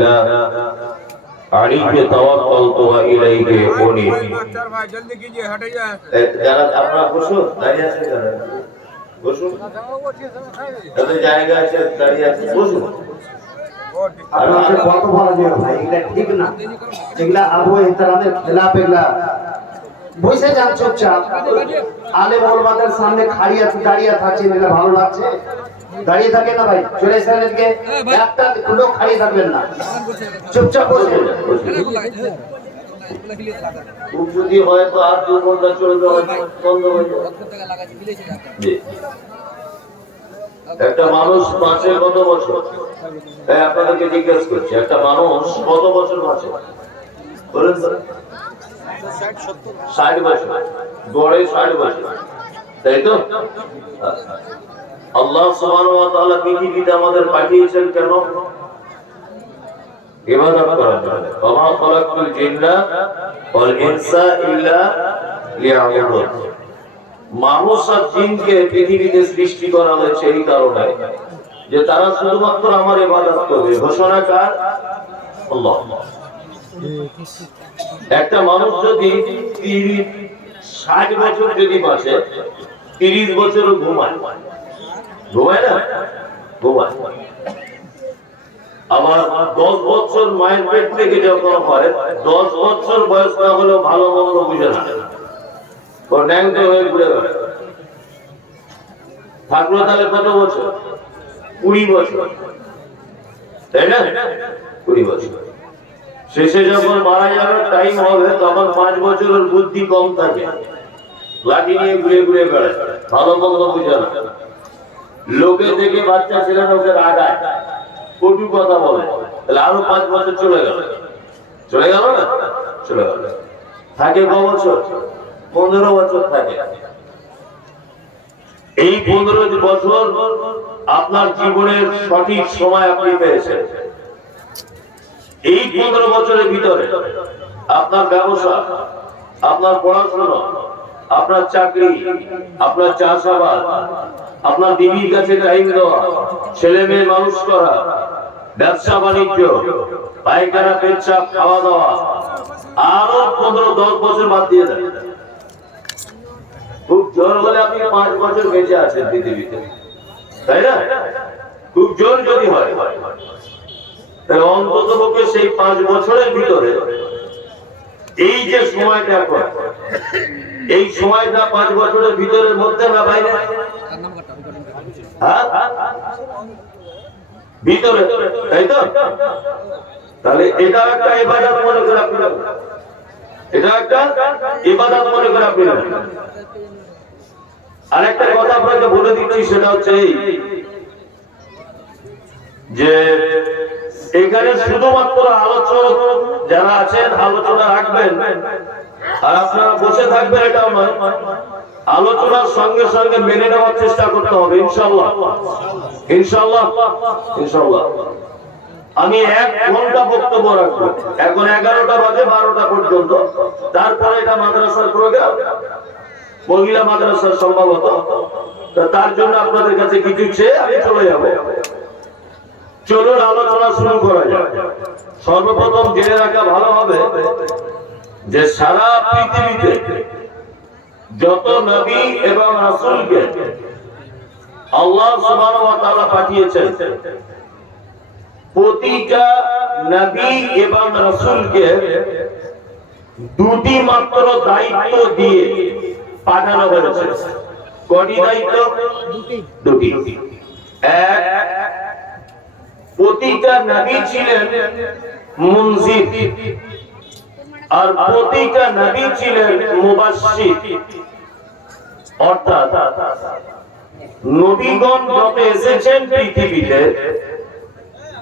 لله عليك توكلت وإليه বসে চুপচাপ। আলে বলবাদের সামনে খাড়িয়া দাঁড়িয়ে থাকছে ভালো লাগছে। দাঁড়িয়ে থাকে না ভাই চলে এদিকে একটা লোক খাড়িয়ে থাকবেন না। চুপচাপ বসে। যদি হয় তো আর দু ঘণ্টা চলবে বন্ধ হয়ে যাবে। একটা মানুষ বাঁচে কত বছর? তাই আপনাদেরকে জিজ্ঞেস করছি একটা মানুষ কত বছর বাঁচে? বলেন ষাট বছর। গড়ে ষাট বছর। তাই তো? আল্লাহ পৃথিবীতে আমাদের পাঠিয়েছেন কেন? মানুষ আর জিনকে পৃথিবীতে সৃষ্টি করা হয়েছে এই কারণে যে তারা শুধুমাত্র আমার ইবাদত করবে। ঘোষণা কার? একটা মানুষ যদি তিরিশ, ষাট বছর যদি বাঁচে, তিরিশ বছর ঘুমায় ঘুমায় না? ঘুমায়। দশ বছর মায়ের পেট থেকে যখন হয় দশ বছর বয়স না হলেও ভালো মন্দ বুঝে না। হয়ে ঘুরে থাকল তাহলে কত বছর? কুড়ি বছর। তাই না? কুড়ি বছর। শেষে যখন মারা যাওয়ার টাইম হবে, তখন পাঁচ বছরের বুদ্ধি কম থাকে। লাঠি নিয়ে ঘুরে ঘুরে বেড়ায়। ভালো মন্দ বুঝে না। লোকে দেখে বাচ্চা ছেলে ওকে রাগায়। কটু কথা বলে। তাহলে আরও পাঁচ বছর চলে গেল। চলে গেল না? চলে গেল। থাকে ক বছর? পনেরো বছর থাকে। এই পনেরো বছর আপনার জীবনের সঠিক সময় আপনি পেয়েছেন। এই পনেরো বছরের ভিতরে আপনার ব্যবসা, আপনার পড়াশোনা আপনার চাকরি, আপনার চাষাবাদ, আপনার দিদির কাছে টাইম দেওয়া, ছেলে মেয়ে মানুষ করা, ব্যবসা বাণিজ্য, পায়খানা, পেচ্ছাপ খাওয়া দাওয়া আরও পনেরো, দশ বছর বাদ দিয়ে দেন। খুব জোর হলে আপনি পাঁচ বছর বেঁচে আছেন পৃথিবীতে। তাই না? খুব জোর যদি হয়। তাহলে অন্তত পক্ষে সেই পাঁচ বছরের ভিতরে এই যে সময়টা এখন এই সময়টা পাঁচ বছরের ভিতরের মধ্যে না বাইরে হ্যাঁ? ভিতরে, তাই তো তাহলে এটা একটা ইবাদত মনে করে আপনি এটা একটা ইবাদত মনে করে আপনি রাখুন। আরেকটা কথা আপনাকে বলে দিচ্ছি, সেটা হচ্ছে এই যে এখানে শুধুমাত্র আলোচক যারা আছেন, আলোচনা রাখবেন আর আপনারা বসে থাকবেন এটাও নয় আলোচনার সঙ্গে সঙ্গে মেনে নেওয়ার চেষ্টা করতে হবে ইনশাল্লাহ ইনশাল্লাহ ইনশাল্লাহ আমি এক ঘণ্টা বক্তব্য রাখব। এখন এগারোটা বাজে, বারোটা পর্যন্ত। তারপরে এটা মাদ্রাসার প্রোগ্রাম মহিলা মাদ্রাসার সম্ভবত। তার জন্য আপনাদের কাছে কিছু চেয়ে আমি চলে যাব। চলুন আলোচনা শুরু করা যাক। সর্বপ্রথম জেনে রাখা ভালো হবে। যে সারা পৃথিবীতে যত নবী এবং রাসূলকে আল্লাহ সুবহানাহু ওয়া তাআলা পাঠিয়েছেন প্রতিটা নবী এবং রাসূলকে দুটি মাত্র দায়িত্ব দিয়ে পাঠানো হয়েছে। কটি দায়িত্ব? দুটি। এক প্রতিটা নবী ছিলেন মুনজির। আর প্রতিটা নবী ছিলেন মুবাশশির। অর্থাৎ নবীগণ যত এসেছেন পৃথিবীতে,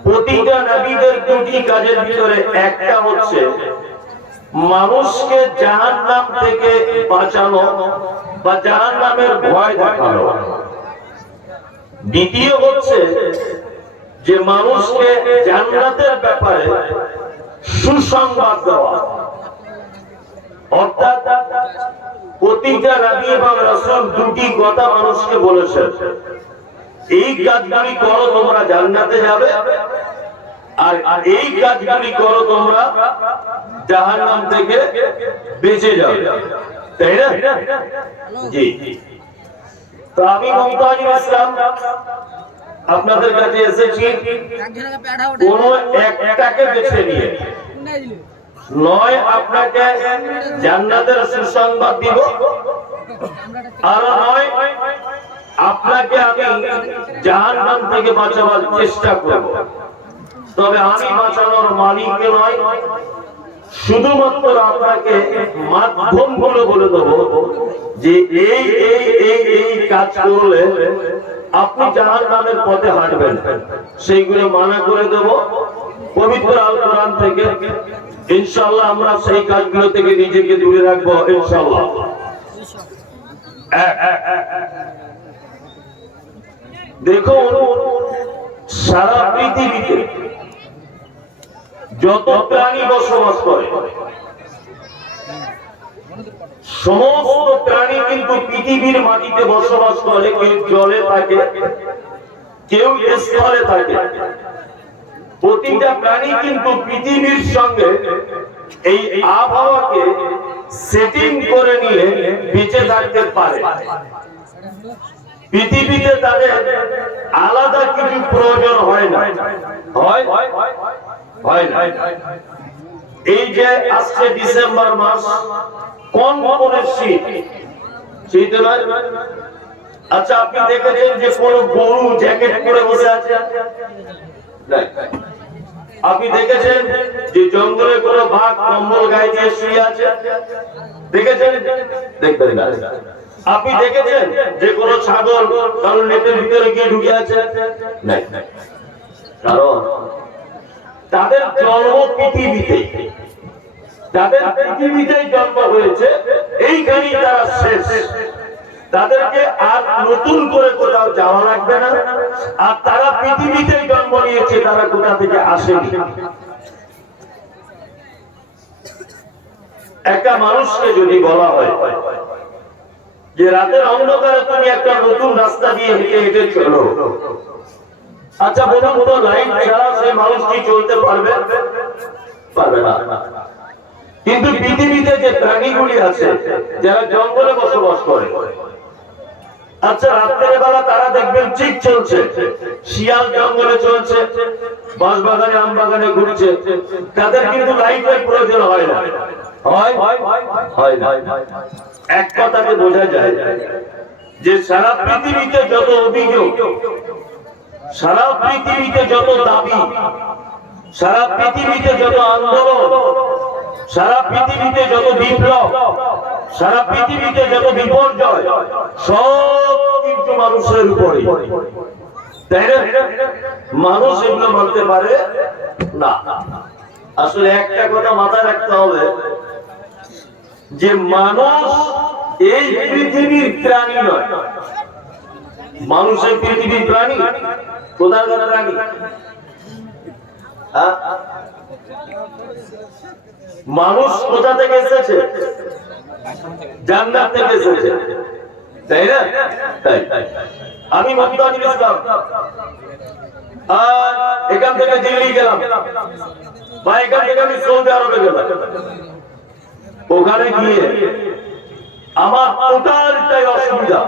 প্রতিটা নবীদের দুটি কাজের ভিতরে একটা হচ্ছে মানুষকে জাহান্নাম থেকে বাঁচানো বা জাহান্নামের ভয় দেখানো। দ্বিতীয় হচ্ছে যে মানুষকে জান্নাতের ব্যাপারে সুসংবাদ দেওয়া। অর্থাৎ প্রতিটা নবী এবং রাসূল দুটি কথা মানুষকে বলেছেন। এই কাজগুলি করো তোমরা জান্নাতে যাবে। আর এই কাজগুলি করো তোমরা জাহান্নাম থেকে বেঁচে যাও তাই না? জি। তো আমি মমতাজুল ইসলাম আপনাদের কাছে এসেছি কোন একটাকে বেছে নিয়ে। নয় আপনাকে জান্নাতের সুসংবাদ দিব। আর নয়, আপনাকে আমি জাহান্নাম থেকে বাঁচাবার চেষ্টা করব। তবে আমি বাঁচানোর মালিক নয়, শুধুমাত্র আপনাকে মাধ্যমগুলো বলে দেবো যে এই এই এই এই কাজ করলে আপনি জাহান নামের পথে হাঁটবেন। সেইগুলো মানা করে দেব। পবিত্র আল কোরআন থেকে ইনশাল্লাহ আমরা সেই কাজগুলো থেকে নিজেকে দূরে রাখব ইনশাল্লাহ। দেখুন, সারা পৃথিবীতে যত প্রাণী বসবাস করে, সমস্ত প্রাণী কিন্তু পৃথিবীর মাটিতে বসবাস করে কেউ জলে থাকে, কেউ স্থলে থাকে প্রতিটা প্রাণী কিন্তু পৃথিবীর সঙ্গে এই আবহাওয়াকে সেটিং করে নিয়ে বেঁচে থাকতে পারে। পৃথিবীতে তাদের আলাদা কিছু প্রয়োজন হয় না। হয়? না। এই যে আসছে ডিসেম্বর মাস, কোন কোনের শীত? শীত আচ্ছা আপনি দেখেছেন যে কোন গরু জ্যাকেট পরে বসে আছে। আপনি দেখেছেন যে জঙ্গলে কোনো বাঘ কম্বল গায়ে দিয়ে শুয়ে আছে? দেখেছেন? দেখবেন না। আপনি দেখেছেন যে কোনো ছাগল কারণ নেটের ভিতরে গিয়ে ঢুকে আছে? কারণ তাদের জন্ম পৃথিবীতে। তাদের পৃথিবীতেই জন্ম হয়েছে। এইখানেই তারা শেষ। তাদেরকে আর নতুন করে কোথাও যাওয়া লাগবে না। আর তারা পৃথিবীতেই জন্ম নিয়েছে, তারা কোথা থেকে আসেনি একটা মানুষকে যদি বলা হয় যে রাতের অন্ধকারে তুমি একটা নতুন রাস্তা দিয়ে হেঁটে হেঁটে চলো। আচ্ছা বলুন তো লাইট ছাড়া সেই মানুষটি চলতে পারবে? পারবে না। কিন্তু পৃথিবীতে যে প্রাণীগুলি আছে, যারা জঙ্গলে বসবাস করে আচ্ছা রাত্রের বেলা তারা দেখবেন ঠিক চলছে। শিয়াল জঙ্গলে চলছে বাঁশ বাগানে আম বাগানে ঘুরছে। তাদের কিন্তু লাইটের প্রয়োজন হয় না। এক কথাতে বোঝা যায় যে সারা পৃথিবীতে যত অভিযোগ, সারা পৃথিবীতে যত দাবি, সারা পৃথিবীতে যত আন্দোলন, সারা পৃথিবীতে যত বিপ্লব সারা পৃথিবীতে যত বিপর্যয়, সব কিন্তু মানুষের উপরে। তাই না? মানুষ এগুলো মানতে পারে না। আসলে একটা কথা মাথায় রাখতে হবে, যে মানুষ এই পৃথিবীর প্রাণী নয়। মানুষের পৃথিবীর প্রাণী, কোথাকার প্রাণী? হ্যাঁ? মানুষ কোথা থেকে এসেছে? জান্নাত থেকে এসেছে। তাই না? তাই আমি মমতাজুল ইসলাম। আর এখান থেকে দিল্লি গেলাম। বা এখান থেকে আমি সৌদি আরবে গেলাম। ওখানে গিয়ে আমার টোটালটাই অসুবিধা।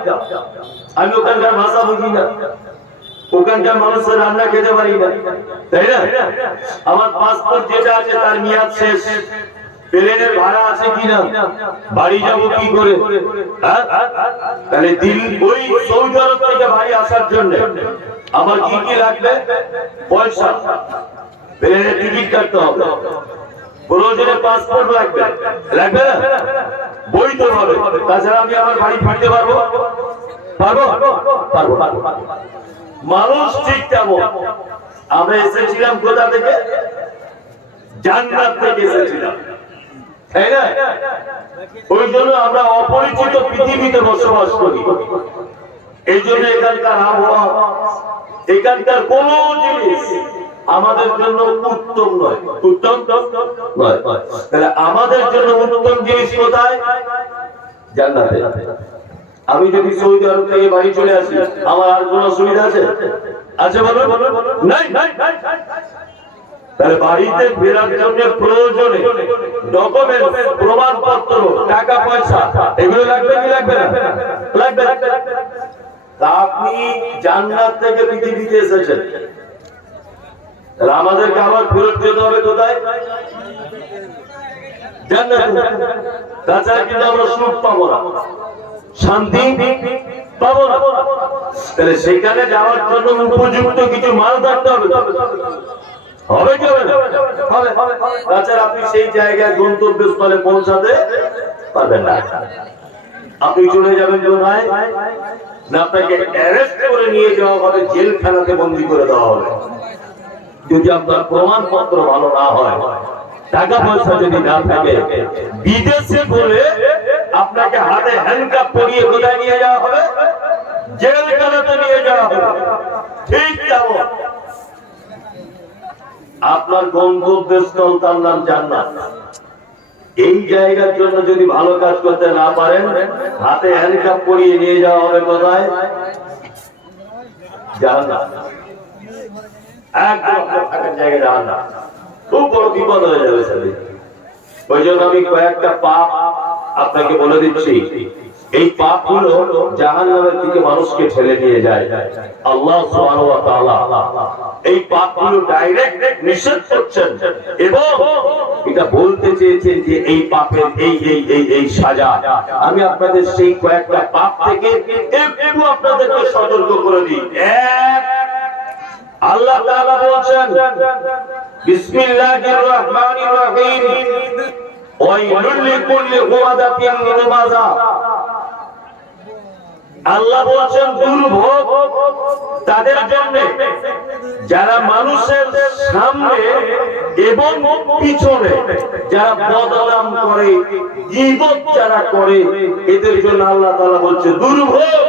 আমি ওখানকার ভাষা বুঝি না। ওখানকার মানুষের রান্না খেতে পারি না। তাই না? আমার পাসপোর্ট যেটা আছে তার মেয়াদ শেষ। প্লেনের ভাড়া আছে কিনা? বাড়ি হ্যাঁ? আসার আমার কি কি লাগবে? প্লেনের টিকিট কাটতে হবে। প্রয়োজনে পাসপোর্ট লাগবে। লাগবে না? বই তো হবে। তাছাড়া আমি আমার বাড়ি ফিরতে পারব? পারব? পারব পারব। মানুষ ঠিক তেমন। আমরা এসেছিলাম কোথা থেকে? থেকে এসেছিলাম। ওই জন্য আমরা অপরিচিত পৃথিবীতে বসবাস করি। এই জন্য এখানকার আবহাওয়া, এখানকার কোন জিনিস আমাদের জন্য উত্তম নয়। উত্তম নয়। তাহলে আমাদের জন্য উত্তম জিনিস কোথায়? জান্নাতে। আমি যদি সৌদি আরব থেকে বাড়ি চলে আসি, আমার আর কোনো অসুবিধা আছে? আছে বলুন। নাই। তাহলে বাড়িতে ফেরার জন্য প্রয়োজনে ডকুমেন্ট প্রমাণপত্র, টাকা পয়সা, এগুলো লাগবে কি লাগবে না? লাগবে। আপনি জান্নাত থেকে পৃথিবীতে এসেছেন। তাহলে আমাদেরকে আবার ফেরত যেতে হবে কোথায়? জান্নাত। তাছাড়া কিন্তু আমরা সুখ পাবো না। শান্তি পাবো না তাহলে সেখানে যাওয়ার জন্য উপযুক্ত কিছু মাল থাকতে হবে হবে কি হবে? হবে তাছাড়া আপনি সেই জায়গায় গন্তব্যস্থলে পৌঁছাতে পারবেন না। আপনি চলে যাবেন না, আপনাকে অ্যারেস্ট করে নিয়ে যাওয়া হবে বন্দি করে দেওয়া হবে। যদি আপনার প্রমাণপত্র ভালো না হয়, টাকা পয়সা যদি না থাকে, বিদেশে বলে আপনাকে হাতে হ্যান্ডকাপ পরিয়ে কোথায় নিয়ে যাওয়া হবে জেলখানাতে নিয়ে যাওয়া হবে আপনার গন্তব্যস্থল তার নাম জান্নাত। এই জায়গার জন্য যদি ভালো কাজ করতে না পারেন, হাতে হ্যান্ডকাপ পরিয়ে নিয়ে যাওয়া হবে কোথায়? জাহান্নাম। আমি কয়েকটা পাপ আপনাকে বলে দিচ্ছি। এই পাপগুলো জাহান দিকে মানুষকে ঠেলে নিয়ে যায়। আল্লাহ এই পাপগুলো ডাইরেক্ট নিষেধ করছেন এবং এটা বলতে চেয়েছেন যে এই পাপের এই এই এই এই সাজা। আমি আপনাদের সেই কয়েকটা পাপ থেকে একটু আপনাদেরকে সতর্ক করে দিই। আল্লাহ বলছেন, বিসমিল্লাহির রহমানির রহিম। ওয়াইলুল লিকুল্লি হুমাযাতিন লুমাযা আল্লাহ বলছেন দুর্ভোগ তাদের জন্য। যারা মানুষের সামনে এবং পিছনে যারা বদনাম করে, গীবত যারা করে, এদের জন্য আল্লাহ তাআলা বলছে দুর্ভোগ।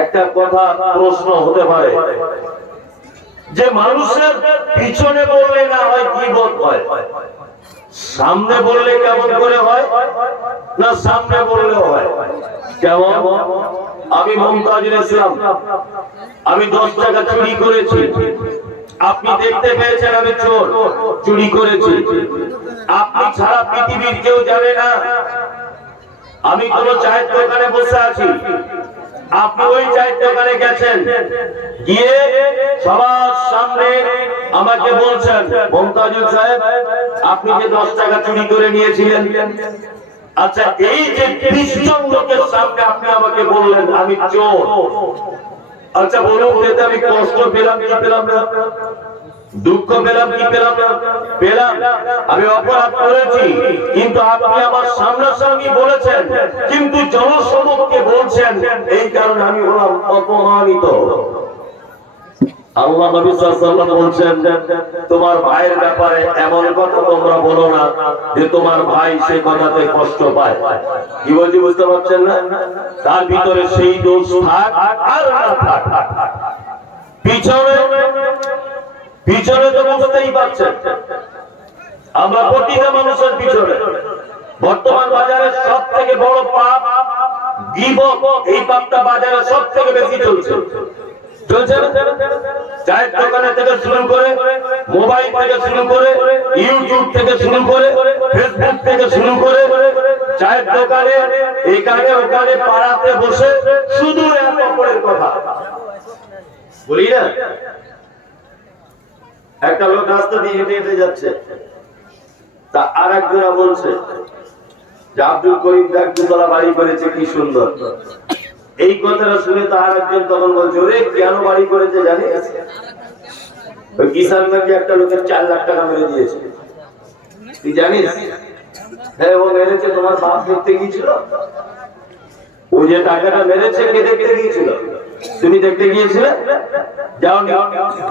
একটা কথা প্রশ্ন হতে পারে। যে মানুষের পিছনে বললে না হয় গীবত হয় সামনে বললে কেমন করে হয়? না, সামনে বললেও হয়। কেমন? আমি মমতাজুল ইসলাম। আমি দশ টাকা চুরি করেছি। আপনি দেখতে পেয়েছেন আমি চোর। চুরি করেছি। আপনি ছাড়া পৃথিবীর কেউ জানে না। আমি কোন চায়ের দোকানে বসে আছি। আপনি ওই চায়ের গেছেন। গিয়ে সবার সামনে আমাকে বলছেন, মমতাজুল সাহেব, আপনি যে দশ টাকা চুরি করে নিয়েছিলেন আচ্ছা এই যে খ্রিস্টান লোকের সামনে আপনি আমাকে বললেন, আমি চোর। আচ্ছা বলুন আমি কষ্ট পেলাম কি পেলাম না? দুঃখ পেলাম কি পেলাম পেলাম। আমি অপরাধ করেছি, কিন্তু আপনি আমার সামনাসামনি বলেছেন, কিন্তু জনসমক্ষে বলছেন, এই কারণে আমি হলাম অপমানিত। আল্লাহ নবী বলছেন, তোমার ভাইয়ের ব্যাপারে এমন কথা তোমরা বলো না, যে তোমার ভাই সেই কথাতে কষ্ট পায়। কি বলছি বুঝতে পারছেন না? তার ভিতরে সেই দোষ থাক আর না থাক। পিছনে পিছনে তো বুঝতেই পারছেন। আমরা প্রতিটা মানুষের পিছনে। বর্তমান বাজারে সব থেকে বড় পাপ এই পাপটা বাজারে সব থেকে বেশি চলছে। চায়ের থেকে মোবাইল থেকে করে, ইউটিউব থেকে করে করে, চায়ের পাড়াতে শুধু অপরের কথা। বলি না? একটা লোক রাস্তা দিয়ে হেঁটে হেঁটে যাচ্ছে। তা আর একজনা বলছে, যে আব্দুল করিম দেখ দুতলা বাড়ি করেছে, কি সুন্দর। এই কথাটা শুনে তার একজন তখন বলছে ওরে কেন বাড়ি করেছে জানিস? ওই কিষানগঞ্জে একটা লোকের চার লাখ টাকা মেরে দিয়েছে। তুই জানিস? হ্যাঁ ও মেরেছে, তোমার বাপ দেখতে গিয়েছিল? ও যে টাকাটা মেরেছে, কে দেখতে গিয়েছিল? তুমি দেখতে গিয়েছিলে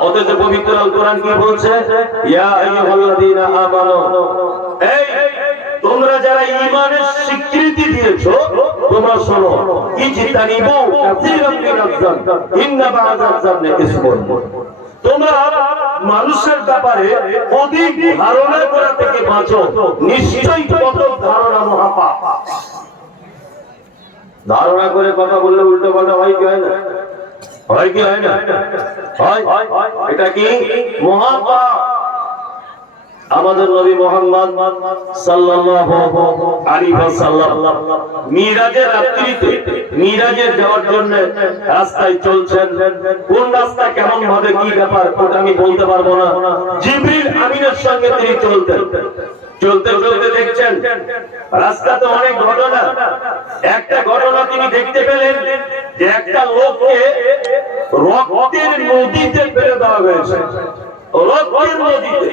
অথচ পবিত্র কোরআন কি বলছে? তোমরা যারা ঈমানের স্বীকৃতি দিয়েছ, তোমরা শোনো। ইজতানিবু কাসীরাম মিনাজ তোমরা মানুষের ব্যাপারে অধিক ধারণা করা থেকে বাঁচো। নিশ্চয়ই কত ধারণা মহাপাপ। ধারণা করে কথা বললে উল্টো কথা হয় কি হয় না? হয় কি হয় না? এটা কি? মহাপাপ। আমাদের নবী মোহাম্মদ সাল্লাল্লাহু আলাইহি মিরাজের রাত্রিতে, মিরাজে যাওয়ার জন্য রাস্তায় চলছেন। কোন রাস্তা কেমন ভাবে কি ব্যাপার, ওটা আমি বলতে পারব না। জিবরিল আমিনের সঙ্গে তিনি চলতেন। চলতে চলতে দেখছেন রাস্তাতে অনেক ঘটনা। একটা ঘটনা তিনি দেখতে পেলেন যে একটা লোককে রক্তের নদীতে ফেলে দেওয়া হয়েছে। রক্তের নদীতে।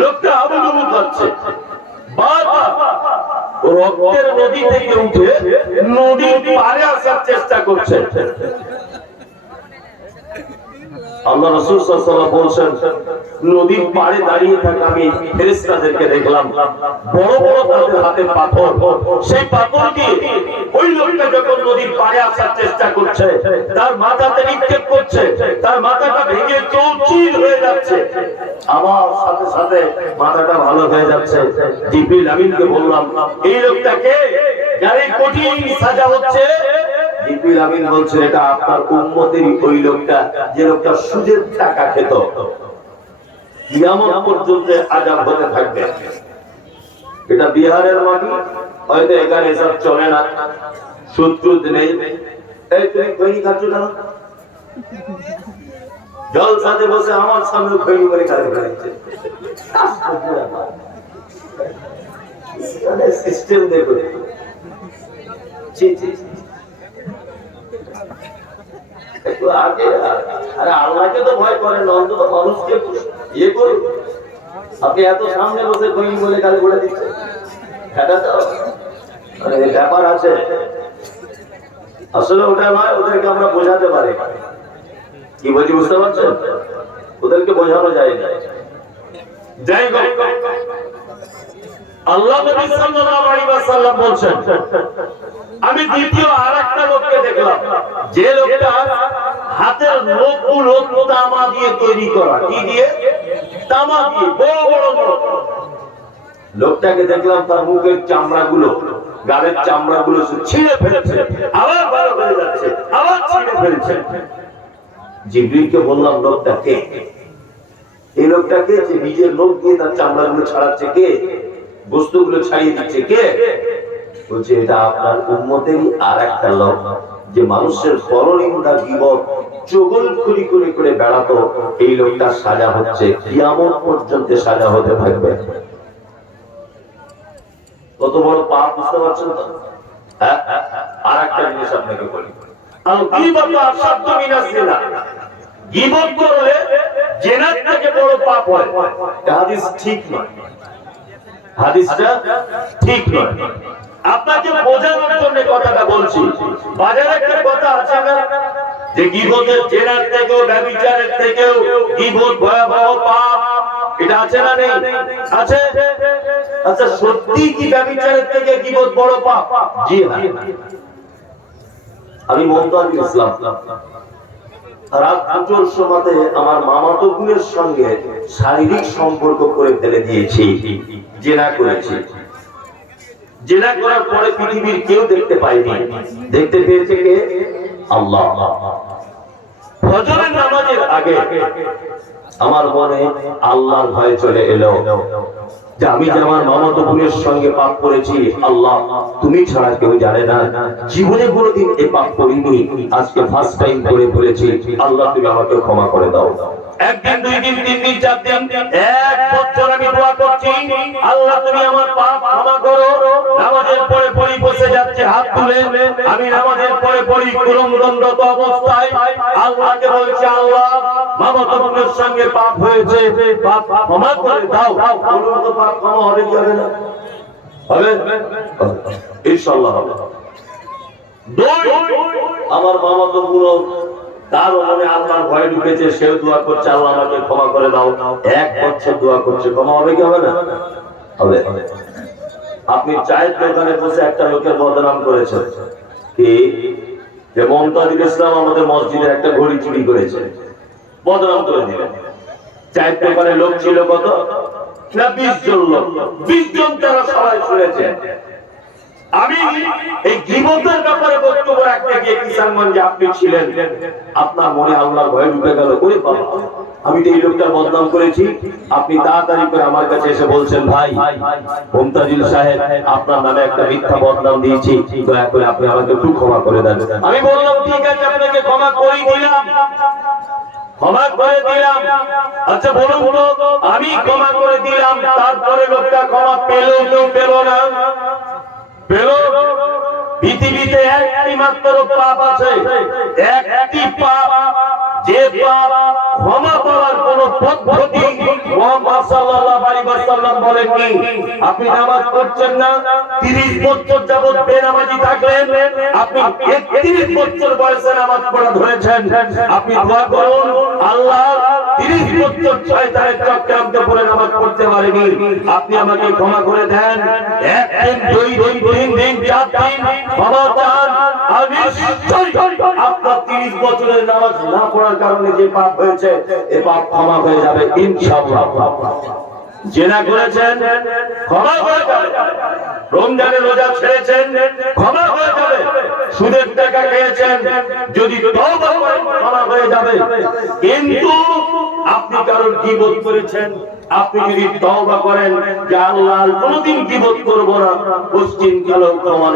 লোকটা খাচ্ছে বারবার রক্তের নদী থেকে উঠে নদীর পারে আসার চেষ্টা করছে। আল্লাহ রসুল বলছেন, নদীর পাড়ে দাঁড়িয়ে থাকা আমি ফেরেশতাদেরকে দেখলাম। বড় বড় তাদের হাতে পাথর। সেই পাথর দিয়ে ওই লোকটা যখন নদীর পাড়ে আসার চেষ্টা করছে, তার মাথাতে নিক্ষেপ করছে, তার মাথাটা ভেঙে চৌচির হয়ে যাচ্ছে। আমার সাথে সাথে মাথাটা ভালো হয়ে যাচ্ছে। জিবরিল আমিনকে বললাম, এই লোকটাকে যার কঠিন সাজা হচ্ছে জিবরিল আমিন বলছে, এটা আপনার উম্মতেরই ওই লোকটা, যে লোকটা সুদের টাকা খেত। কিয়ামত পর্যন্ত আজাব হতে থাকবে। এটা বিহারের মাটি, হয়তো এখানে এসব চলে না। সুদ নেই। এই তুমি খৈনি খাচ্ছ না জল সাথে বসে আমার সামনে খৈনি করে কাজ করাচ্ছে সিস্টেম দেখো। জি জি জি। একটু আল্লাহকে তো ভয় করেন অন্তত মানুষকে ইয়ে করুন। আপনি এত সামনে বসে কই বলে গালি বলে দিচ্ছেন। ব্যাপার আছে। আসলে ওটা নয়, ওদেরকে আমরা বোঝাতে পারি। কি বলছি বুঝতে পারছেন ওদেরকে বোঝানো যায় না। যাই আল্লাহ নবী বলছেন আমি দ্বিতীয় আরেকটা লোককে দেখলাম। যে লোকটা হাতের নখগুলো তামা দিয়ে তৈরি করা। কি দিয়ে? তামা দিয়ে, বড় বড় নখ লোকটাকে দেখলাম তার মুখের চামড়াগুলো, গালের চামড়াগুলো সব ছিঁড়ে ফেলেছে। আবার বড় হয়ে যাচ্ছে, আবার ছিঁড়ে ফেলছে। জিবরিলকে বললাম, লোকটা কে? এই লোকটাকে যে নিজের লোক দিয়ে তার চামড়া গুলো ছাড়াচ্ছে কে? বস্তুগুলো ছাড়িয়ে দিচ্ছে কে? বলছে, এটা আপনার উন্মতেরই আর একটা লোক যে মানুষের পরনিন্দা বিপদ খুরি করে করে বেড়াতো, এই লোকটা সাজা হচ্ছে। কিয়ামত পর্যন্ত সাজা হতে থাকবে। কত বড় পাপ, বুঝতে পারছেন তো? হ্যাঁ আর একটা জিনিস আপনাকে বলি। হয়। ঠিক নয়। আপনাকে বোঝানোর জন্য কথাটা বলছি, বাজারে একটা কথা আছে যে গিবতের জেনার থেকেও, ব্যবিচারের থেকেও গিবত ভয়াবহ পাপ, এটা আছে না নেই? আছে? আচ্ছা সত্যি কি ব্যবিচারের থেকে গিবত বড় পাপ? জি হ্যাঁ আমি মমতাজুল ইসলাম। আমার মামাতো সঙ্গে শারীরিক সম্পর্ক করে ফেলে দিয়েছি, জেনা করেছি। জেনা করার পরে পৃথিবীর কেউ দেখতে পায়নি। দেখতে পেয়েছে কে? আল্লাহ। ফজরের নামাজের আগে আমার মনে আল্লাহর ভয় চলে এলো যে আমি যে আমার মামাতো বোনের সঙ্গে পাপ করেছি, আল্লাহ, তুমি ছাড়া কেউ জানে না। জীবনে কোনোদিন এই পাপ করিনি, আজকে ফার্স্ট টাইম করে বলেছি, আল্লাহ, তুমি আমাকে ক্ষমা করে দাও। একদিন, দুই দিন, তিন দিন, চার দিন, এক বছর আমি দোয়া করছি, আল্লাহ, তুমি আমার পাপ ক্ষমা করো। নামাজের যাচ্ছে, হাত তুলে আমি নামাজের পরে পরি কুলঙ্গত অবস্থায়। আল্লাহকে বলছি, আল্লাহ মামাতো বোনের সঙ্গে পাপ হয়েছে, পাপ ক্ষমা করে দাও। তো, পাপ ক্ষমা হবে কি হবে না? হবে? ইনশাআল্লাহ হবে। দুই, আমার মামাতো বোন তার মনে আল্লাহর ভয় ঢুকেছে, সেও দোয়া করছে, আল্লাহ আমাকে ক্ষমা করে দাও। এক বছর দোয়া করছে, ক্ষমা হবে কি হবে না? হবে। আপনি চায়ের দোকানে বসে একটা লোকের বদনাম করেছেন। কি? যে মমতাজুল ইসলাম আমাদের মসজিদে একটা ঘড়ি চুরি করেছে। বদনাম করে দিলেন। চায়ের দোকানে লোক ছিল কত? না, বিশ জন লোক। বিশ জন তারা সবাই শুনেছে আমি এই জীবনের ব্যাপারে বক্তব্য রাখতে গিয়ে কিষানগঞ্জে আপনি ছিলেন? আপনার মনে আল্লাহর ভয় ঢুকে গেল। ওরে বাবা, আমি তো এই লোকটার বদনাম করেছি। আপনি তাড়াতাড়ি করে আমার কাছে এসে বলছেন, ভাই, মমতাজুল সাহেব, আপনার নামে একটা মিথ্যা বদনাম দিয়েছি। দয়া করে আপনি আমাকে একটু ক্ষমা করে দেন। আমি বললাম, ঠিক আছে, আপনাকে ক্ষমা করে দিলাম। ক্ষমা করে দিলাম। আচ্ছা বলুন তো, আমি ক্ষমা করে দিলাম, তারপরে লোকটা ক্ষমা পেল কেউ পেল না? পৃথিবীতে একটি মাত্র পাপ আছে। একটি পাপ। যে পাপ ক্ষমা পাওয়ার কোন পদ্ধতি মোহাম্মদ সাল্লাল্লাহু আলাইহি ওয়াসাল্লাম বলেননি আপনি নামাজ পড়ছেন না 30 বছর যাবত বেনামাজি থাকলেন, আপনি 31 বছর বয়সে নামাজ পড়া ধরেছেন। আপনি দোয়া করুন, আল্লাহ 30 বছর শয়তানের চক্রান্ত করে নামাজ পড়তে পারেনি। আপনি আমাকে ক্ষমা করে দেন। একদিন দুই দিন, তিন দিন, চার দিন 30 বছরের নামাজ না পড়ার কারণে যে পাপ হয়েছে, এ পাপ ক্ষমা হয়ে যাবে ইনশাআল্লাহ। জেনা করেছেন, ক্ষমা হয়ে যাবে। রমজানে রোজা ছেড়েছেন, ক্ষমা হয়ে যাবে। সুদের টাকা খেয়েছেন, যদি ক্ষমা হয়ে যাবে। কিন্তু আপনি কারোর গীবত করেছেন, আপনি যদি তওবা করেন, যে আল্লাহ কোনোদিন গীবত করব না পশ্চিম কালো ক্ষমা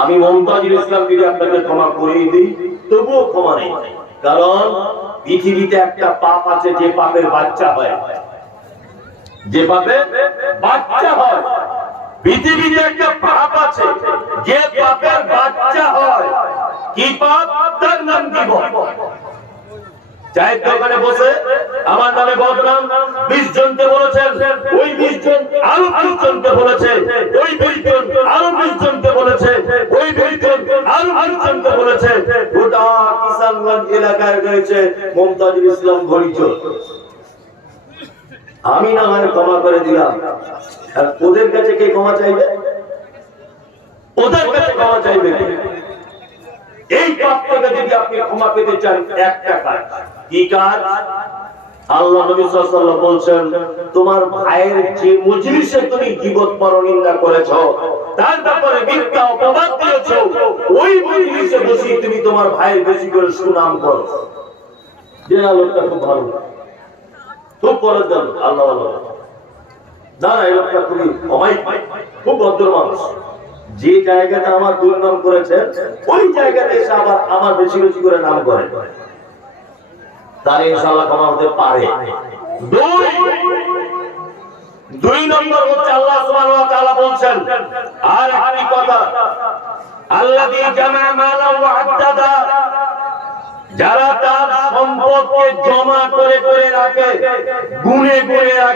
আমি মমতাজুল ইসলাম যদি আপনাকে ক্ষমা করেই দিই, তবুও ক্ষমা নেই। কারণ পৃথিবীতে একটা পাপ আছে, যে পাপের বাচ্চা হয়। যে পাপে বাচ্চা হয়। পৃথিবীতে একটা পাপ আছে, যে পাপের বাচ্চা হয়। কি পাপ? তার নাম দিব চায়ের দোকানে বসে আমার নামে বদনাম বিশ জনকে বলেছেন, ওই বিশ জন আরও বিশ জনকে বলেছে, ওই বিশ জন আরও বিশ জনকে বলেছে, ওই বিশ জন আরও বিশ জনকে বলেছে। গোটা কিষানগঞ্জ এলাকায় রয়েছে মমতাজুল ইসলাম আমি না হয় ক্ষমা করে দিলাম। আর ওদের কাছে কে ক্ষমা চাইবে? ওদের কাছে ক্ষমা চাইবে এই পাপ থেকে যদি আপনি ক্ষমা পেতে চান, একটা কাজ। কি কাজ? আল্লাহ নবী সাল্লাল্লাহু বলছেন, তোমার ভাইয়ের যে তুমি পরনিন্দা করেছ, তার ব্যাপারে মিথ্যা অপবাদ দিয়েছ, ওই বসে তুমি তোমার ভাইয়ের বেশি করে সুনাম করো। যে লোকটা খুব ভালো। খুব পরজন আল্লাহ আল্লাহ এই লোকটা খুব ভদ্র মানুষ। যে জায়গাতে আমার দুর্নাম করেছেন ওই জায়গাতে এসে আবার আমার বেশি বেশি করে নাম করে। তার ইনশাল্লাহ ক্ষমা হতে পারে। দুই দুই নম্বর হচ্ছে আল্লাহ সুবহান ওয়া তাআলা বলছেন, আর একটি কথা জামা ওয়া যারা তার সম্পদকে জমা করে করে রাখে, গুনে গুনে রাখে